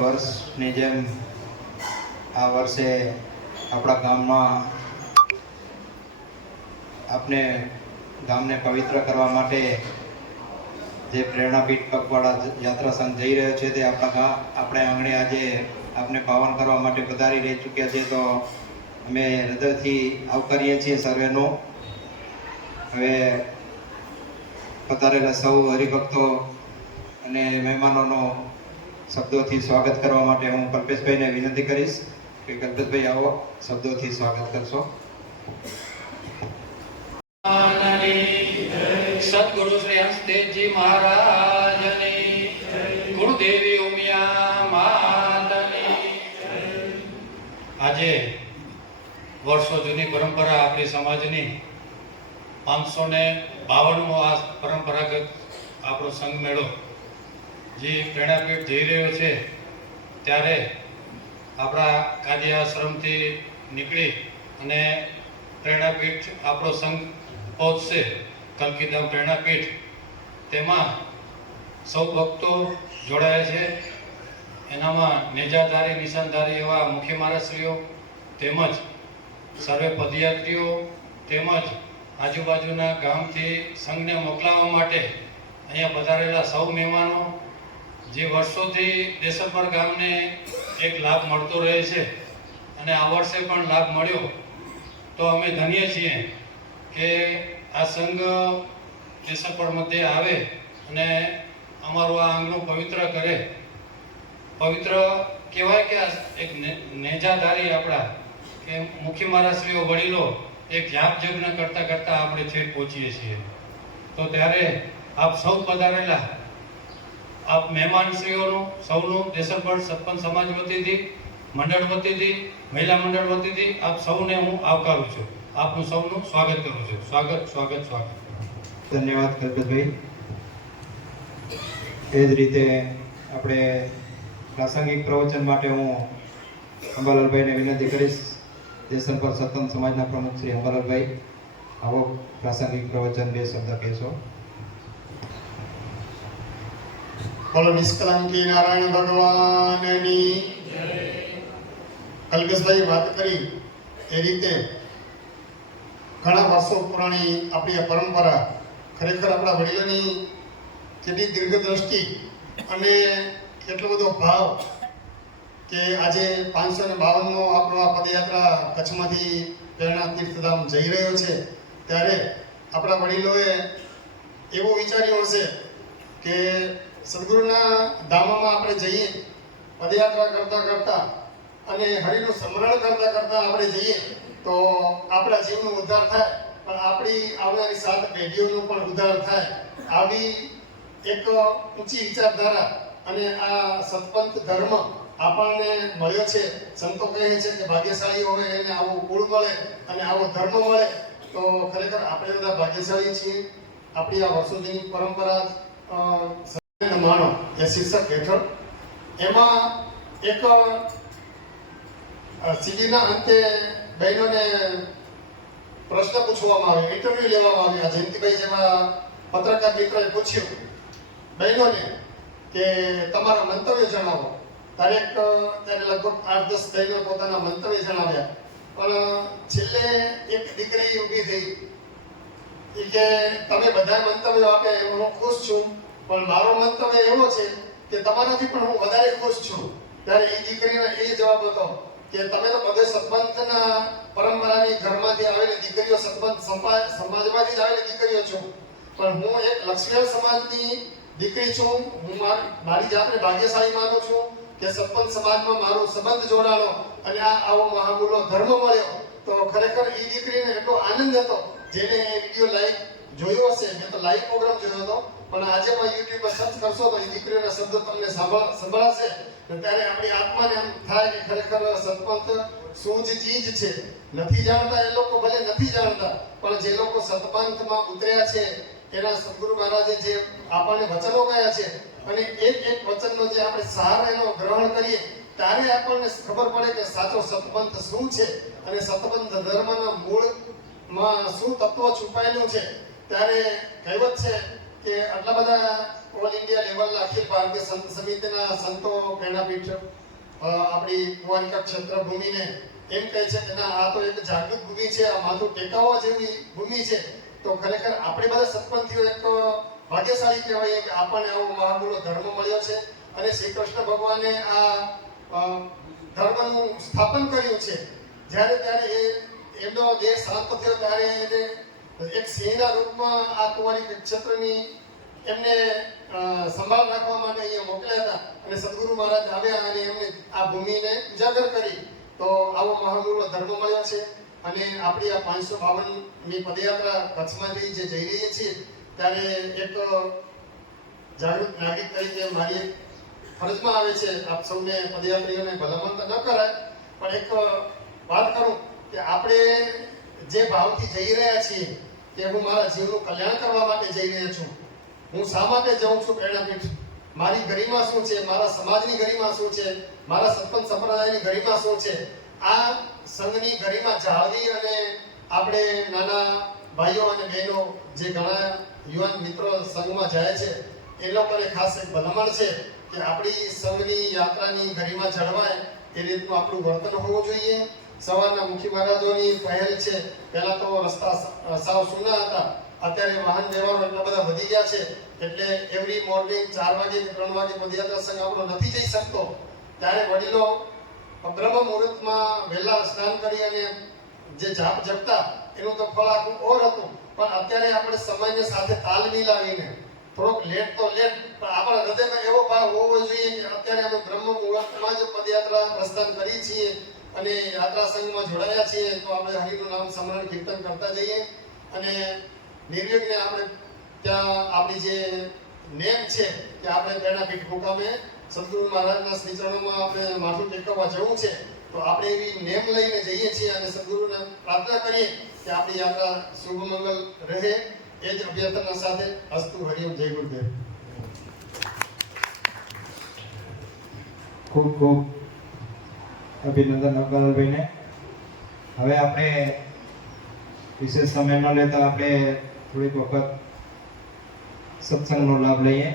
વર્ષની જેમ આ વર્ષે આપણા ગામમાં આપણે ગામને પવિત્ર કરવા માટે જે પ્રેરણાપીઠ પગપાળા યાત્રા સંઘ જઈ રહ્યો છે તે આપણે આંગણે આજે આપને પાવન કરવા માટે પધારી રહી ચૂક્યા છે, તો અમે હૃદયથી આવકારીએ છીએ સર્વેનો. હવે પધારેલા સૌ હરિભક્તો અને મહેમાનોનો શબ્દોથી સ્વાગત કરવા માટે હું કલ્પેશભાઈને વિનંતી કરીશ કે કલ્પેશભાઈ આવો, શબ્દોથી સ્વાગત કરશો. સદગુરુ શ્રી હંસદેવજી મહારાજની, ગુરુદેવી ઉમિયા માતની. આજે વર્ષો જૂની પરંપરા આપણી સમાજની 552મો આ પરંપરાગત આપણો સંઘ મેળો જે પ્રેરણાપીઠ જઈ રહ્યો છે, ત્યારે આપણા કાદી આશ્રમથી નીકળી અને પ્રેરણાપીઠ આપણો સંઘ પહોંચશે કલકીધામ પ્રેરણાપીઠ. તેમાં સૌ ભક્તો જોડાયા છે. એનામાં નેજાધારી નિશાનધારી એવા મુખ્ય મહારાજશ્રીઓ તેમજ સર્વે પદયાત્રીઓ તેમજ આજુબાજુના ગામથી સંઘને મોકલાવવા માટે અહીંયા પધારેલા સૌ મહેમાનો, જે વર્ષોથી દેશભર ગામને એક લાભ મળતો રહે છે અને આ વર્ષે પણ લાભ મળ્યો, તો અમે ધન્ય છીએ કે આ સંઘ દેશભર મધ્યે આવે અને અમારું આ આંગણું પવિત્ર કરે. પવિત્ર કહેવાય કે એક નેજાધારી આપણા કે મુખ્ય મહારાજશ્રીઓ વડીલો એક જાપ યજ્ઞ કરતા કરતા આપણે છેક પહોંચીએ છીએ. તો ત્યારે આપ સૌ પધારેલા આપ મહેમાનશ્રીઓનું સૌનું દેશભર સત્પન સમાજ વતીથી, મંડળ વતીથી, મહિલા મંડળ વતીથી આપ સૌને હું આવકારું છું. આપનું સૌનું સ્વાગત કરું છું. સ્વાગત સ્વાગત સ્વાગત. ધન્યવાદ કલ્પેશભાઈ. એ જ રીતે આપણે પ્રાસંગિક પ્રવચન માટે હું અંબાલાલભાઈને વિનંતી કરીશ. દેશભર સત્પન સમાજના પ્રમુખ શ્રી અંબાલાલભાઈ, આવો પ્રાસંગિક પ્રવચન 2 શબ્દ કહેશો. બોલો નિષ્કલંકી નારાયણ ભગવાનની જય. કલ્પેશભાઈ વાત કરી એ રીતે ઘણા વર્ષો પુરાણી આપણી આ પરંપરા, ખરેખર આપણા વડીલોની કેટલી દીર્ઘદ્રષ્ટિ અને કેટલો બધો ભાવ કે આજે 552મો આપણો આ પદયાત્રા કચ્છમાંથી પ્રેરણા તીર્થધામ જઈ રહ્યો છે, ત્યારે આપણા વડીલોએ એવું વિચાર્યું હશે કે સદગુરુના ધામમાં આપણે જઈએ, પદયાત્રા કરતા કરતા અને હરિનું સ્મરણ કરતા કરતા આપણે જઈએ તો આપણા જીવનો ઉદ્ધાર થાય, પણ આપણી આવનારી 7 પેઢીઓનો પણ ઉદ્ધાર થાય. આવી એક ઊંચી વિચારધારા અને આ સત્પંથ ધર્મ આપણને મળ્યો છે. સંતો કહે છે કે ભાગ્યશાળી હોય એને આવું કુળ મળે અને આવો ધર્મ મળે, તો ખરેખર આપણે બધા ભાગ્યશાળી છીએ. આપણી આ વર્ષો જૂની પરંપરા માણો એ શીર્ષક હેઠળ એમાં એક સીડીના અંતે બહેનોને પ્રશ્ન પૂછવામાં આવ્યો, ઇન્ટરવ્યુ લેવામાં આવ્યો. જયંતિભાઈ જેવા પત્રકાર મિત્રોએ પૂછ્યું બહેનોને કે તમારા મંતવ્ય જણાવો. ત્યારે લગભગ 8-10 બહેનો પોતાના મંતવ્ય જણાવ્યા, પણ છેલ્લે એક દીકરી ઊભી થઈ કે તમે બધા મંતવ્યો આપે હું ખુશ છું, પણ મારો મંતવ્ય એવો છે કે તમારાથી પણ હું વધારે ખુશ છું. ત્યારે એ દીકરીનો એ જવાબ હતો કે તમે તો બધે સત્પંથના પરંપરાની ઘરમાંથી આવેલી દીકરીઓ, સત્પંથ સમાજમાંથી જ આવેલી દીકરીઓ છું, પણ હું એક લક્ષ્મીનારાયણ સમાજની દીકરી છું. હું મારી જાતને ભાગ્યશાળી માનું છું કે સત્પંથ સમાજમાં મારો સંબંધ જોડાણો અને આવો મહામૂલો ધર્મ મળ્યો. તો ખરેખર એ દીકરીને એટલો આનંદ હતો, જેને એ વિડીયો લાઈવ જોયો હશે. મેં તો લાઈવ પ્રોગ્રામ જોયો હતો, પણ આજે પણ યુટ્યુબ પર સર્ચ કરશો તો એ દીકરીઓના શબ્દો તમને સંભળાશે. ત્યારે આપણી આત્માને એમ થાય કે ખરેખર સત્પંથ શું જ ચીજ છે. નથી જાણતા એ લોકો, ભલે નથી જાણતા, પણ જે લોકો સત્પંથમાં ઉતર્યા છે એના સદગુરુ મહારાજે જે આપણને વચનો કહ્યા છે અને એક એક વચનનો જે આપણે સાર એનો ગ્રહણ કરીએ ત્યારે આપણને ખબર પડે કે સાચો સત્પંથ શું છે અને સત્પંથ ધર્મના મૂળમાં શું તત્વ છુપાયેલું છે. ત્યારે કહેવત છે કે આટલા બધા ઓલ ઇન્ડિયા લેવલના અખિલ ભારતીય સંત સમિતિના સંતો પ્રેરણાપીઠ આપણી કુંવારિકા ક્ષેત્ર ભૂમિને એમ કહે છે કે ના, આ તો એક જાગૃત ભૂમિ છે, આ માથું ટેકાવવા જેવી ભૂમિ છે. તો ખરેખર આપણે બધા સત્પંથીઓ એક ભાગ્યશાળી કહેવાય કે આપણને આવો મહાગુણો ધર્મ મળ્યો છે. અને શ્રી કૃષ્ણ ભગવાને આ ધર્મનું સ્થાપન કર્યું છે. જ્યારે ત્યારે એમનો દેહ શાંત થયો ત્યારે એને એક સિંહના રૂપમાં આ કુંવારી ક્ષેત્રની એમને સંભાળ રાખવા માટે અહીંયા મોકલ્યા હતા. અને સદગુરુ મહારાજ આવ્યા અને એમને આ ભૂમિને ઉજાગર કરી. તો આવો મહાગુણો ધર્મ મળ્યો છે. અને આપણી આ 552મી પદયાત્રા કચ્છમાંથી જે જઈ રહી છીએ ત્યારે એક જાગૃત નાગરિક તરીકે મારી ફરજમાં આવે છે આપ સૌને પદયાત્રીઓને ભલામણ તો ન કરાય, પણ એક વાત કરું કે આપણે જે ભાવથી જઈ રહ્યા છીએ કે હું મારા જીવનું કલ્યાણ કરવા માટે જઈ રહ્યો છું, હું શા માટે જાઉં છું પ્રેરણાપીઠ, મારી ગરિમા શું છે, મારા સમાજની ગરિમા શું છે, મારા સત્પંથ સંપ્રદાયની ગરિમા શું છે, આ સંઘની ગરિમા જાળવી અને આપણે નાના ભાઈઓ અને બહેનો જે ઘણા યુવાન મિત્રો સંઘમાં જાય છે એ લોકોને ખાસ એક ભલામણ છે કે આપણી સંઘની યાત્રાની ગરિમા જળવાય એ રીતનું આપણું વર્તન હોવું જોઈએ. સવારના મુખી મહારાજોની પહેલ છે. પહેલા તો રસ્તા સાવ સૂના હતા, અત્યારે વાહન વ્યવહારો એટલા બધા વધી ગયા છે એટલે એવરી મોર્નિંગ 4 વાગે કે 3 વાગે પદયાત્રા સંઘ આપણો નથી જઈ શકતો. ત્યારે વડીલો બ્રહ્મ મુહૂર્તમાં વહેલા સ્નાન કરી અને જે જાપ જપતા એનું તો ફળ આખું ઓર હતું. પણ અત્યારે આપણે સમયને સાથે તાલ મિલાવીને થોડોક લેટ તો લેટ પણ આપણા હૃદયમાં એવો ભાવ હોવો જોઈએ કે અત્યારે અમે બ્રહ્મ મુહૂર્તમાં જ પદયાત્રા પ્રસ્થાન કરી છીએ અને યાત્રા સંઘમાં જોડાયા છીએ. તો આપણે હરિનું નામ સ્મરણ કીર્તન કરતા જઈએ અને નિર્વિઘ્ને આપણે ત્યાં આપણી જે નેમ છે કે આપણે પ્રેરણાપીઠ મુકામે સદગુરુ મહારાજના શ્રી ચરણોમાં આપણે માથું ટેકવવા જવું છે. તો આપણે એવી નેમ લઈને જઈએ છીએ અને સદગુરુને પ્રાર્થના કરીએ કે આપણી યાત્રા શુભ મંગલ રહે. એ જ અભ્યર્થના સાથે અસ્તુ. હરિઓમ. જય ગુરુદેવ. ખૂબ ખૂબ અભિનંદન અબ્બાલભાઈને. હવે આપણે વિશેષ સમય ન લેતા આપણે થોડીક વખત સત્સંગનો લાભ લઈએ.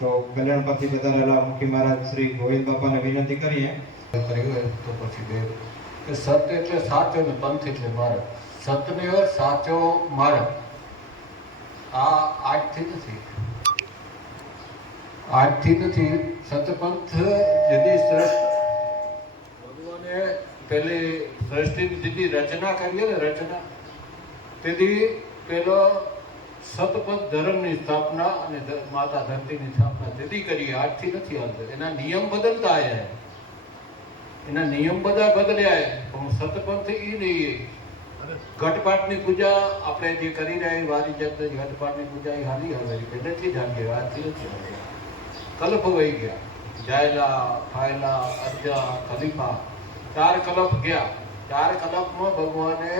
તો કલ્યાણપતિ પધારેલા મુખી મહારાજ શ્રી ગોવિંદ બાપાને વિનંતી કરીએ. કર્યું તો પછી બે કે સત એટલે સાચો ને પંથ એટલે માર્ગ. સતને સાચો માર્ગ આ આજથી નથી સતપંથ જેની ભગવાને પેલી સૃષ્ટિની જેની રચના કરી ને રચના તેથી પેલો સતપંથ ધર્મની સ્થાપના અને માતા ધરતીની સ્થાપના તેથી કરી. આજથી નથી હાલતો. એના નિયમ બદલતા આવ્યા, એના નિયમ બધા બદલ્યા પણ સતપંથ એ નહીં. ઘટપાટની પૂજા આપણે જે કરી રહ્યા વારી જગત ઘટપાટની પૂજા એ હાલી હવે પહેલેથી જ હાલી, આજથી નથી. કલ્પ વહી ગયા, જાયલા ફાયલા અર્જા ખલીફા 4 કલ્પ ગયા. 4 કલ્પમાં ભગવાને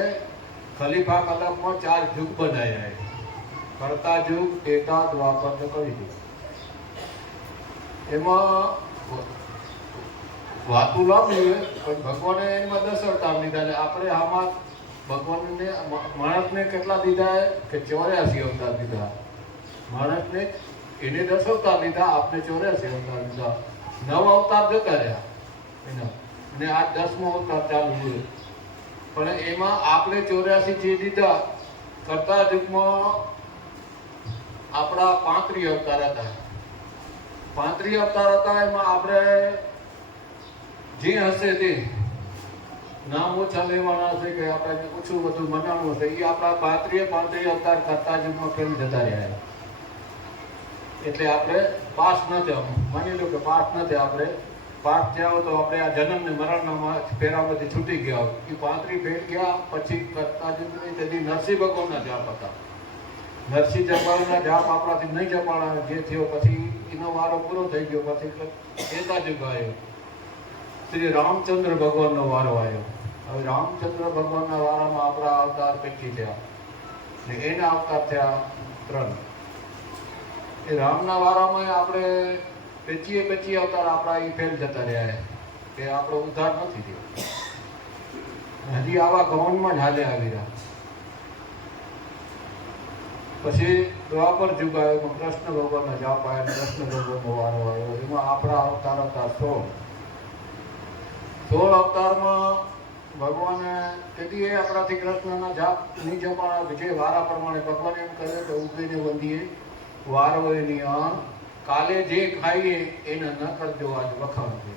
ખલીફા કલ્પમાં 4 યુગ બનાવ્યા. કરતા યુગ, ત્રેતા, દ્વાપર ને કલિયુગ. એમાં વાતું લાંબી હોય પણ ભગવાને એમાં 10 અવતાર લીધા. આપણે આમાં ભગવાનને માણસને કેટલા દીધા કે 84 અવતાર દીધા. માણસને એને 10 અવતાર લીધા, આપને 84 અવતાર લીધા. 9 અવતાર જતા રહ્યા એના અને આ 10મો અવતાર ચાલુ છે. પણ એમાં આપણે 84 જે દીધા કરતા યુગમાં આપણા 35 અવતાર હતા. 35 અવતાર હતા. એમાં આપણે જે હશે તે નામ ઓછા લેવાના હશે કે આપણે ઓછું બધું મનાવવું હશે એ આપણા 35 અવતાર કરતા યુગમાં કેમ જતા રહ્યા. એટલે આપણે પાસ ન થયા. માની લો કે પાસ ન થયા, આપણે પાસ થયા હોય તો આપણે આ જન્મ ને મરણના ફેરામાંથી છૂટી ગયા હોય. એ 35 ફેર ગયા પછી કરતા યુગની તેથી નરસિંહ ભગવાનના જાપ હતા. નરસિંહ જપાળના જાપ આપણાથી નહીં જપાણા જે થયો પછી એનો વારો પૂરો થઈ ગયો. પછી ત્રેતા યુગ આવ્યો, શ્રી રામચંદ્ર ભગવાનનો વારો આવ્યો. હવે રામચંદ્ર ભગવાનના વારામાં આપણા અવતાર 25 થયા ને એના અવતાર થયા 3. એ રામના વારામાં આપણે 25 અવતાર આપણા એ ફેલ જતા રહ્યા કે આપણો ઉદ્ધાર નથી થયો. હજી આવા ગૌનમાં જ હાલે આવી રહ્યા. પછી દ્વાપર યુગ આવ્યો, એમાં કૃષ્ણ ભગવાનના જાપ આવ્યા, કૃષ્ણ ભગવાનનો વારો આવ્યો. એમાં આપણા અવતાર હતા 16 અવતારમાં ભગવાને તેથી આપણાથી કૃષ્ણના જાપ નહીં જમાના જે વારા પ્રમાણે ભગવાન એમ કહે કે ઉગીને વંદીએ વારો એની આન, કાલે જે ખાઈએ એને ન કરજો આજ વખાણ છે.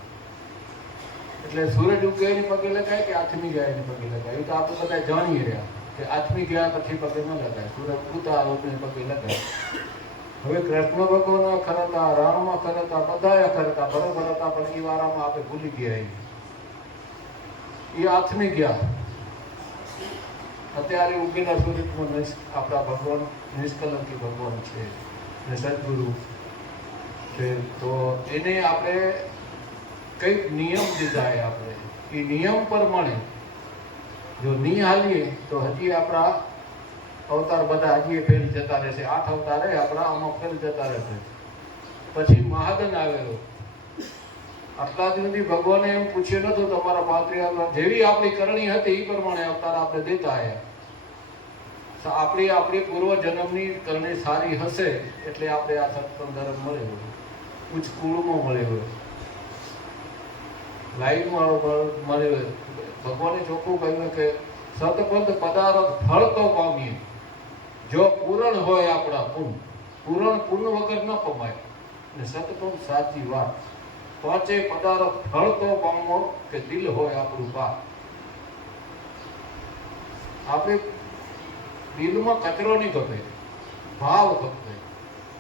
એટલે સૂરજ ઉગે એની પગે લગાય કે આથમી જાય એની પગે લગાય, એ તો આપણે બધા જાણીએ રહ્યા કે આથમી ગયા પછી પગે ન લગાય, સૂરજ ઉગતા એને પગે લગાય. હવે કૃષ્ણ ભગવાન ખરતા, રામમાં ખરતા, બધાએ ખરતા, બરોબર હતા, પણ એ વારામાં આપણે ભૂલી ગયા. એ આથમી ગયા. અત્યારે ઉગેલા સૂરજમાં આપણા ભગવાન નિષ્કલંકી ભગવાન છે ને સદગુરુ છે. તો એને આપણે કંઈક નિયમ દીધા છે. આપણે એ નિયમ પ્રમાણે જો નહીં હાલીએ તો હજી આપણા અવતાર બધા હજી ફેલ જતા રહેશે. 8 અવતારે આપણા આમાં ફેલ જતા રહેશે. પછી મહાદન આવેલો. આટલા સુધી ભગવાને એમ પૂછ્યું નતું તમારા પાત્રીયા જેવી આપણી કરણી હતી એ પ્રમાણે અવતાર આપણે દેતા આવ્યા. આપણી પૂર્વ જન્મની કરણી સારી હશે એટલે આપણે આ સત્સંગ ધર્મ મળે હોય, ઉચ્ચ કુળમાં મળે હોય, લાઈનમાં મળે હોય. ભગવાને ચોખ્ખું કહ્યું કે સતપંથ પદાર્થ ફળ તો પામીએ જો પૂરણ હોય આપણા પૂરણ વગર ન પમાય. ને સતપંથ સાચી વાત. પાંચે પદાર્થ ફળ તો પામો કે દિલ હોય આપણું પાપ. આપણે દિલમાં કચરો નહીં ખપે, ભાવ ખપે.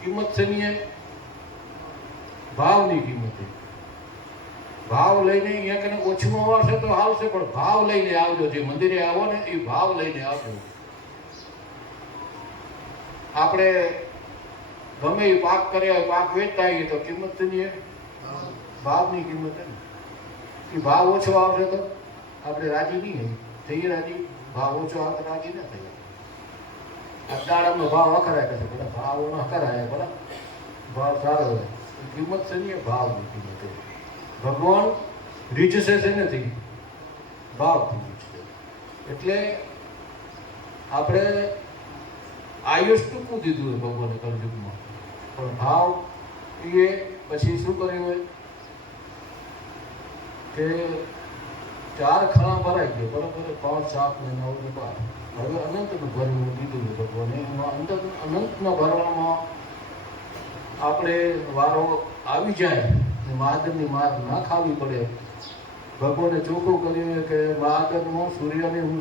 કિંમત છે નહીં, ભાવની કિંમત. ભાવ લઈને અહીંયા કને ઓછું આવશે તો આવશે, પણ ભાવ લઈને આવજો. જે મંદિરે આવો ને એ ભાવ લઈને આવજો. આપણે ગમે એ પાક કર્યા પાક વેચતા આવીએ તો કિંમત છે નહીં, ભાવની કિંમત. એ ભાવ ઓછો આવશે તો આપણે રાજી નહીં થઈએ. રાજી ભાવ ઓછો આવે તો રાજી ના થઈએ. દાડમનો ભાવ અકરાય કરશે, બધા ભાવ ન કરાય, બરાબર ભાવ સારો હોય. કિંમત છે નહીં, ભાવની કિંમત. ભગવાન રીઝશે છે નથી, ભાવથી રીઝશે. એટલે આપણે આયુષ ટૂંકું દીધું હોય ભગવાને કલયુગમાં, પણ ભાવ એ પછી શું કર્યું હોય કે 4 ખણા ભરાઈ ગયો, બરાબર, 5, 7 ને 9 ને 12. હવે અનંતનું ભરવું દીધું ભગવાને. એમાં અનંતના ભરવામાં આપણે વારો આવી જાય ને મહાદેવની માર ના ખાવી પડે. ભગવાને ચોખ્ખું કર્યું કે મહાદેવમાં સૂર્યને હું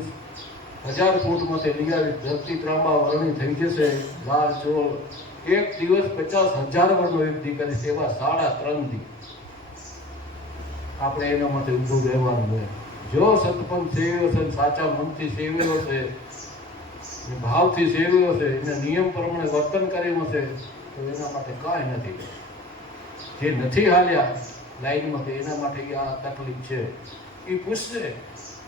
1000 ફૂટમાંથી લઈ આવી, ધરતી ત્રાંબા વરણી થઈ જશે, લાલ ચોળ. એક દિવસ 50,000 વર્ષનો એક દી કરી સેવા 3.5 દી આપણે એના માટે ઊભું રહેવાનું હોય. જો સતપંથ સેવ્યો છે, સાચા મનથી સેવ્યો છે, ભાવથી સેવ્યો છે, એને નિયમ પ્રમાણે વર્તન કર્યું હશે તો એના માટે કાંઈ નથી. જે નથી હાલ્યા લાઈનમાં એના માટે આ તકલીફ છે. એ પૂછશે.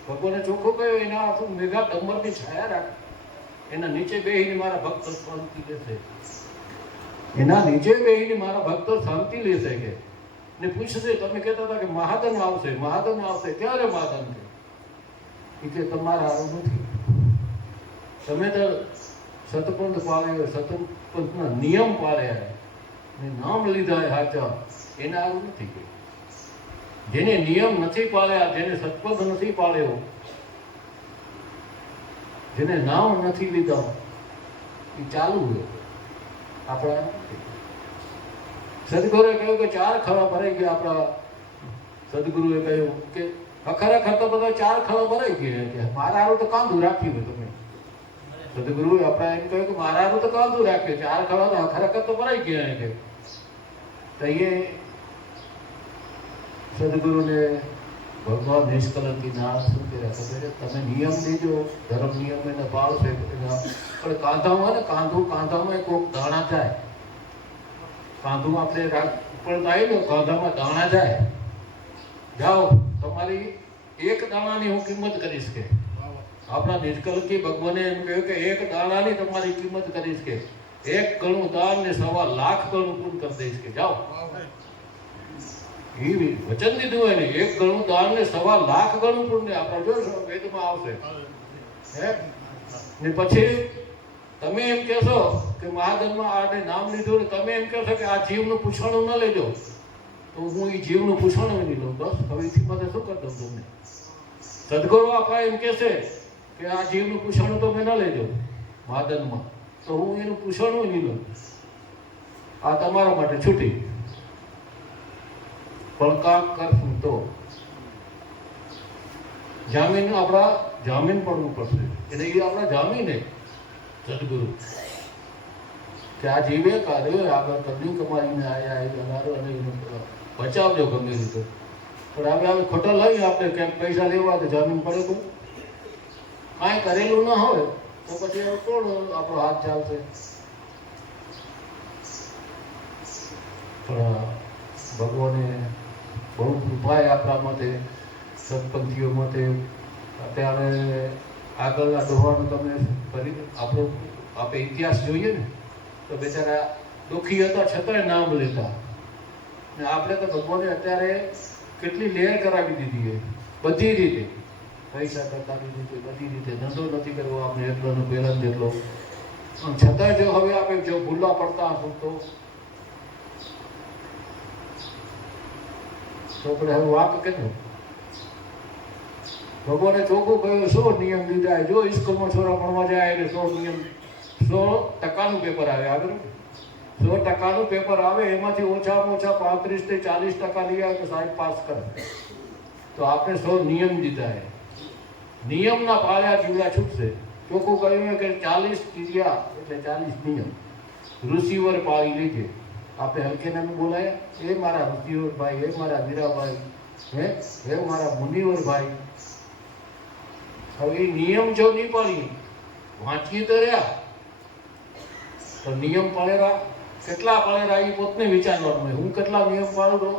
ભગવાને ચોખ્ખું કહ્યું એના આખું મેઘા ડંબરની છાયા રાખ, એના નીચે બેહીને મારા ભક્તો શાંતિ લેશે. એના નીચે બેહીને મારા ભક્તો શાંતિ લેશે. કે ને પૂછશે, તમે કહેતા હતા કે મહાદન આવશે, મહાદન આવશે. ક્યારે મહાદન છે? એ કે તમારા હારું નથી. તમે તો સતપંથ પાળ્યો, સતપંથના નિયમ પાળ્યા ને નામ લીધા હાચા, એના હારું નથી. જેને નિયમ નથી પાળ્યા, જેને સતપંથ નથી પાળ્યો, જેને નામ નથી લીધા, એ ચાલુ હોય આપણા. સદગુરુએ કહ્યું કે 4 ખળા ભરાઈ ગયા. આપણા સદગુરુએ કહ્યું કે ખરેખર તો બધા 4 ખળા ભરાઈ ગયા. મારા હારું તો કાંધું રાખ્યું હોય. તમે સદગુરુએ આપણા એમ કહ્યું કે મારા હારું તો કાંધું રાખ્યું, 4 ખળા તો ખરેખર તો ભરાઈ ગયા. કે તો એ સદગુરુને ભગવાન નિષ્કલંકી ના શું કર્યા ખબર? તમે નિયમ દેજો, ધર્મ નિયમ એને ભાવશે. પણ કાંધામાં ને કાંધામાં કોઈક દાણા જાય. કાંધું આપણે પણ થાય ને કાંધામાં દાણા જાય. જાઓ, તમારી એક દાણાની હું કિંમત કરીશ. કે આપણા નિષ્કલંકી ભગવાને એમ કહ્યું કે એક દાણાની તમારી કિંમત કરીશ. કે 1 ગણું દાન ને 1.25 લાખ ગણું પૂર્ણ કરી દઈશ. કે જાઓ, એ વચન દીધું હોય ને 1 ગણું દાન ને 1.25 લાખ ગણું પુણ્ય આપણે જોઈશું વેદમાં આવશે. હે ને પછી તમે એમ કહેશો કે મહાજનમાં આને નામ લીધું ને તમે એમ કહેશો કે આ જીવનું પૂછવાનું ન લેજો, તો હું એ જીવનું પૂછવાનું નહીં લઉં. બસ હવેથી મને શું કરી દઉં તમને? સદગુરુ આપણા એમ કહેશે કે આ જીવનું પૂછવાનું તો મેં ન લેજો મહાજનમાં, તો હું એનું પૂછવાનું નહીં લઉં. આ તમારા માટે છૂટી. પણ કામ કરશું તો જામીન આપણા જામીન પડવું પડશે. એટલે એ આપણા જામીન સદગુરુ કે આ જીવે કાર્યો આગળ કદી કમાઈને આયા એ અમારો અને એનો બચાવજો ગમે રીતે. પણ હવે ખોટા લઈ આપણે ક્યાંક પૈસા લેવા તો જામીન પડે તો કાંઈ કરેલું ના હોય તો પછી હવે કોણ આપણો હાથ ચાલશે? પણ ભગવાને બહુ કૃપાએ આપણા માટે સત્પંથીઓ માટે અત્યારે આગળના ડોહાનું તમે ફરી આપણો આપણે ઇતિહાસ જોઈએ ને તો બેચારા દુઃખી હતા છતાંય નામ લેતા. ને આપણે તો ભગવાને અત્યારે કેટલી લહેર કરાવી દીધી છે બધી રીતે, પૈસા કરતાની રીતે બધી રીતે. ધંધો નથી કરવો આપણે એટલો ને પહેલા જેટલો, પણ છતાં જો હવે આપણે જો ભૂલા પડતા હશું તો આપણે હવે વાક કેટલું? ભગવાને ચોખ્ખું કહ્યું 100 નિયમ દીધા. જો સ્કૂલમાં છોરા ભણવા જાય એટલે 100 નિયમ 100% પેપર આવે. આગળ 100% પેપર આવે એમાંથી ઓછામાં ઓછા 35 થી 40% લઈ આવે તો સાહેબ પાસ કરે. તો આપણે 100 નિયમ દીધા છે. નિયમના પાળ્યા જીવડા છૂટશે. ચોખ્ખું કહ્યું કે 40 ક્રિયા એટલે 40 નિયમ ઋષિવર પાળી લેજે. આપણે હલકેનામ બોલાયા, એ મારા ઋષિવર ભાઈ, એ મારા વીરાભાઈ, હે મારા મુનિવર ભાઈ. હવે એ નિયમ જો નહીં પાડી વાંચી તો રહ્યા તો નિયમ પાળેરા કેટલા પાળેરા એ પોતને વિચારવાનું હોય. હું કેટલા નિયમ પાડું તો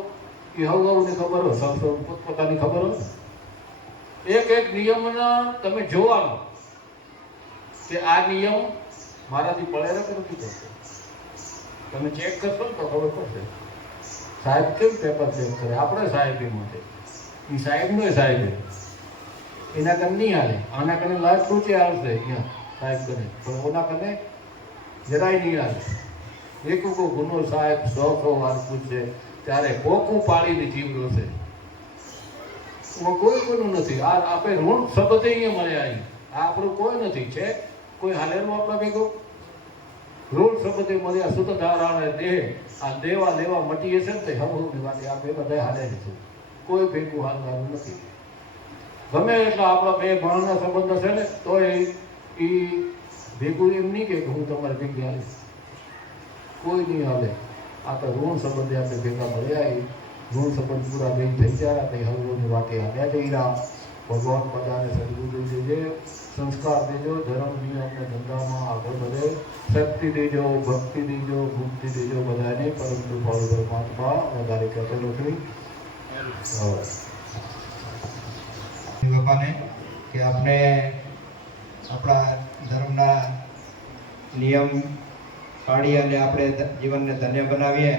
એ હવની ખબર હોય, સૌ પોતપોતાની ખબર હોય. એક નિયમના તમે જોવાનું કે આ નિયમ મારાથી પડેલા કે નથી પડતો. તમે ચેક કરશો ને તો ખબર પડશે. સાહેબ કેમ પેપર ચેક કરે? આપણે સાહેબ એ માટે એ સાહેબનો સાહેબ એના કને નહીં હાલે. આના કને લાખ ઊંચે આવશે અહીંયા સાહેબ કને, પણ ઓના કને જરાય નહીં હાલે. એક ગુનો સાહેબ 100 વાર પૂછશે ત્યારે કોકું પાડીને જીવડો છે. કોઈ કોઈનું નથી. આ આપણે ઋણ શબ્દ અહીંયા મળ્યા અહીં. આ આપણું કોઈ નથી છે. કોઈ હાલેલું આપણા ભેગું ઋણ શબ્દ મળ્યા. સુતધારાને દેહ આ દેવા લેવા મટી હશે ને તે હવની વાતે આપણે બધા હાલે છે. કોઈ ભેગું હાલવાનું નથી. ગમે એટલા આપણા બે ભાણના સંબંધ હશે ને તો એ ભેગું એમ નહીં કે હું તમારે ભેગી હાલીશ. કોઈ નહીં હાલે. આ તો ઋણ સંબંધે આપણે ભેગા મળ્યા. ઋણ સંબંધ પૂરા બેન થઈ ગયા તે હવની વાતે હાલ્યા જઈ રહ્યા. ભગવાન બધાને સદબુદ્ધિ દેજે, સંસ્કાર દેજો, ધર્મ નિયમને ધંધામાં આગળ વધે, શક્તિ દેજો, ભક્તિ દેજો, મુક્તિ દેજો બધાને. પરંતુ ફળ પરમાત્મા વધારે કહેતો નથી. બાપાને કે આપણે આપણા ધર્મના નિયમ પાડી અને આપણે જીવનને ધન્ય બનાવીએ.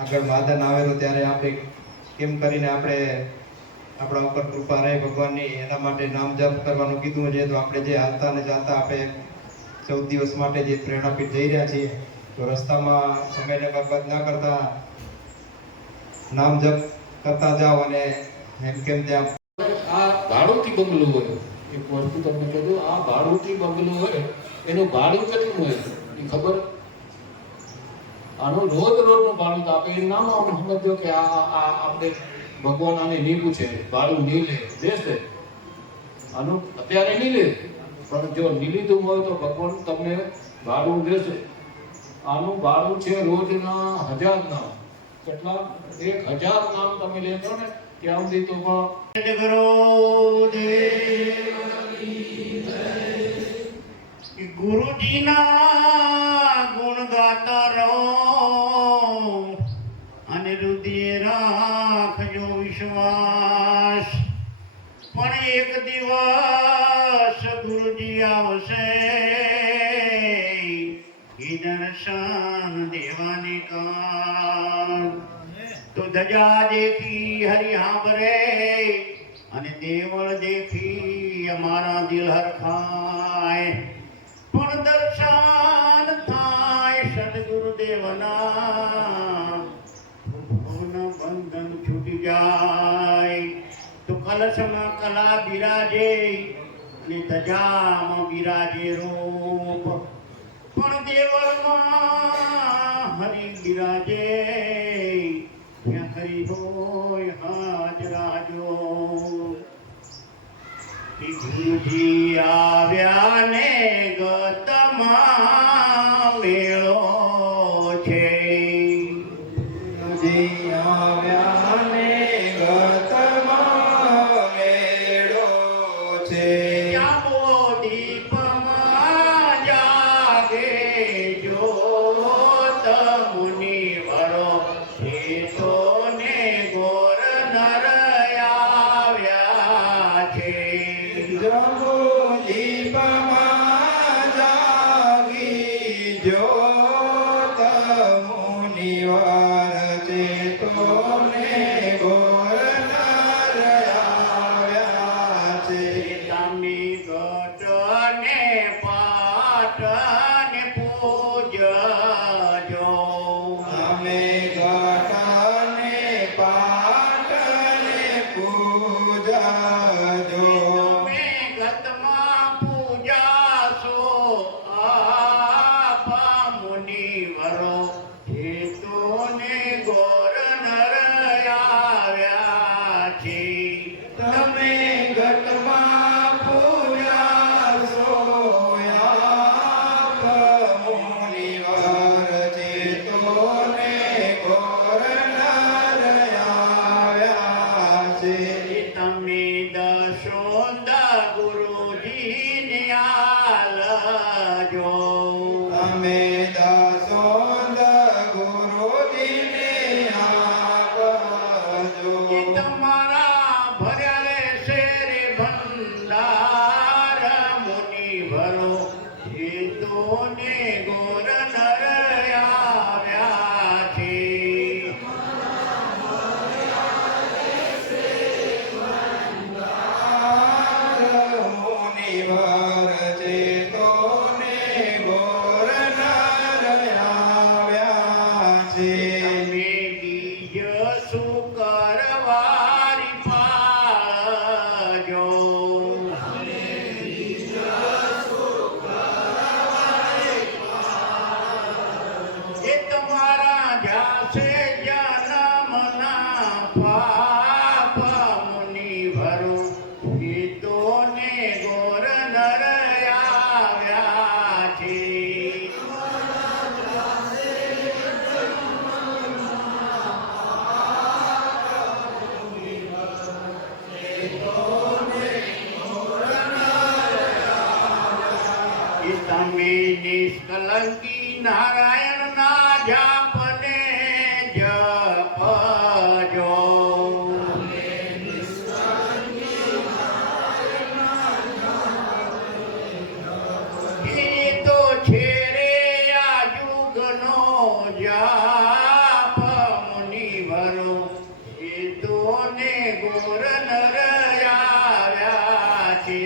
આગળ માદન આવેલું ત્યારે આપણે કેમ કરીને આપણે આપણા ઉપર કૃપા રહે ભગવાનની, એના માટે નામ જપ કરવાનું કીધું છે. તો આપણે જે હાલતા ને જાતા આપણે 14 દિવસ માટે જે પ્રેરણાપીઠ જઈ રહ્યા છીએ તો રસ્તામાં સમયને બરબાદ ના કરતા નામ જપ કરતા જાઓ અને એમ કેમ ત્યાં આ ભાડુંથી બંગલું હોય. એક વસ્તુ તમને કહેજો, આ ભાડુંથી બંગલું હોય એનું ભાડું કેટલું હોય એ ખબર? આનું રોજનું ભાડું તો આપણે એનું નામ આપણે સમજો કે આ આપણે ભગવાન આને નહીં પૂછે, ભાડું નહીં લે, દેશે આનું અત્યારે નહીં લે. પણ જો નહીં લીધું હોય તો ભગવાન તમને ભાડું દેશે. આનું ભાડું છે રોજના 1000 નામ. કેટલા? 1000 નામ તમે લેશો ને ત્યાં સુધી તો ગુરુજીના ગુણ ગાતા રહો અને હૃદય રાખજો વિશ્વાસ. પણ એક દિવસ ગુરુજી આવશે એ દર્શન દેવાની કાળ. તો ધજા દેખી હરિ હાંભરે અને દેવળ દેખી અમારા દિલ હરખાય. પણ દર્શન થાય સદગુરુદેવના ભવના બંધન છૂટી જાય તો કલશમાં કલા બિરાજે અને ધજામાં બિરાજે રૂપ પણ દેવળમાં હરિ બિરાજે ત્યાં હરિ હોય હાજરાજો ગુરુજી આવ્યા ને ગતમાં મેળો છે ગુરુજી આવ્યા ને ગતમાં મેળો છે. જાગો દીપમાં જાગે જ્યોત મુનિવરો હેતો ને ગોર નર આવ્યા છે જગો દીપમાં જાગી જ્યોત મુનિવાર ચેતોને ઘોર નર આવ્યા છે. તમે ગટ ને પાટ ને પૂજજો અમે ઘટાને પાટને પૂજાજો. તમે ગતમાં પૂજાશો આપા મુનિવરો હેતોને ગોર નર આવ્યા છે તમે ઘટમાં પૂજાશો આપ મુનિવાર ચેતોને ઘોર નર આવ્યા છે. તમે દશોંદ ગુરુજીને આલજો તમે દાસોંદ ગુરુજીને આપજો. એ તમારા ભર્યા રહેશે રે ભંડાર મુનિવરો હેતોને ગોર નર આવ્યા છે મુનિવાર ચેતોને ઘોર નર આવ્યા છે. તમે બીજ શુક્રવારી પાળજો એ તમારા જાશે જન્મના પાપ મુનિવરો હેતોને ગોર નર આવ્યા છે એ તમે નિષ્કલંકી નારાયણના જાપને જપજો એ તો છે રે આ યુગનો જાપ મુનિવરો હેતોને ગોર નર આવ્યા છે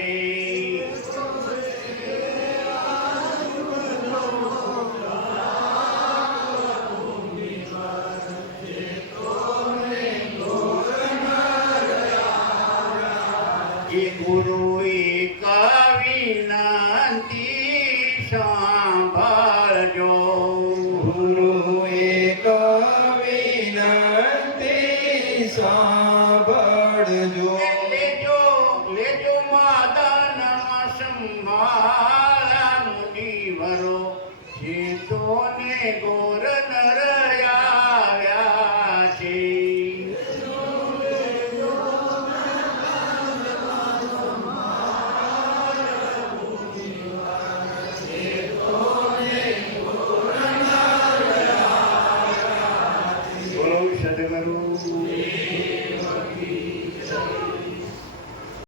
એ ગુરુ એક વિનંતી સાંભળજો ગુરુ એક વિનંતી સા